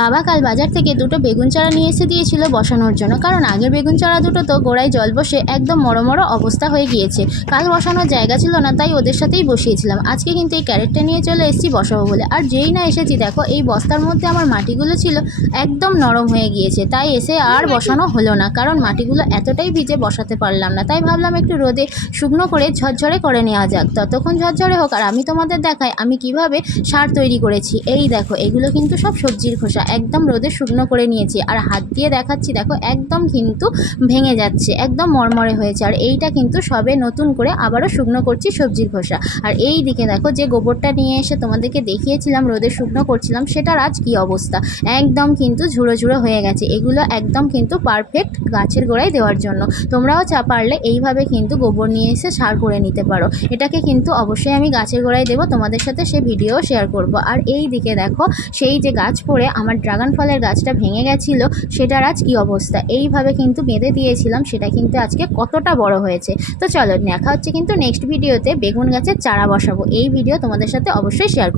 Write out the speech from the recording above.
বাবা কাল বাজার থেকে দুটো বেগুন চারা নিয়ে এসে দিয়েছিল বসানোর জন্য, কারণ আগের বেগুন চারা দুটো তো গোড়ায় জল বসে একদম মরো অবস্থা হয়ে গিয়েছে। কাল বসানোর জায়গা ছিল না, তাই ওদের সাথেই বসিয়েছিলাম। আজকে কিন্তু এই ক্যারেটটা নিয়ে চলে এসেছি বসাবো বলে, আর যেই না এসেছি দেখো এই বস্তার মধ্যে আমার মাটিগুলো ছিল একদম নরম হয়ে গিয়েছে, তাই এসে আর বসানো হলো না, কারণ মাটিগুলো এতটাই ভিজে বসাতে পারলাম না। তাই ভাবলাম একটু রোদে শুকনো করে ঝরঝরে করে নেওয়া যাক, ততক্ষণ ঝরঝরে হোক আর আমি তোমাদের দেখাই আমি কিভাবে সার তৈরি করেছি। এই দেখো এগুলো কিন্তু সব সবজির খোসা একদম রোদে শুকনো করে নিয়েছি, আর হাত দিয়ে দেখাচ্ছি দেখো একদম কিন্তু ভেঙে যাচ্ছে, একদম মরমরে হয়েছে। আর এইটা কিন্তু সবে নতুন করে আবারও শুকনো করছি সবজির খোসা। আর এই দিকে দেখো যে গোবরটা নিয়ে এসে তোমাদেরকে দেখিয়েছিলাম রোদে শুকনো করছিলাম, সেটার আজ কি অবস্থা, একদম কিন্তু ঝুড়ো ঝুড়ো হয়ে গেছে। এগুলো একদম কিন্তু পারফেক্ট গাছের গোড়ায় দেওয়ার জন্য। তোমরাও পারলে এইভাবে কিন্তু গোবর নিয়ে এসে সার করে নিতে পারো। এটাকে কিন্তু অবশ্যই আমি গাছের গোড়ায় দেবো, তোমাদের সাথে সে ভিডিও শেয়ার করব। আর এই দিকে দেখো সেই যে গাছ পড়ে আমার ড্রাগন ফলের গাছটা ভেঙে গেছিল, সেটার আজ কি অবস্থা। এইভাবে কিন্তু বেঁধে দিয়েছিলাম, সেটা কিন্তু আজকে কতটা বড় হয়েছে। তো চলো দেখা হচ্ছে কিন্তু নেক্সট ভিডিওতে বেগুন গাছের চারা বসাবো, এই ভিডিও তোমাদের সাথে অবশ্যই শেয়ার করব।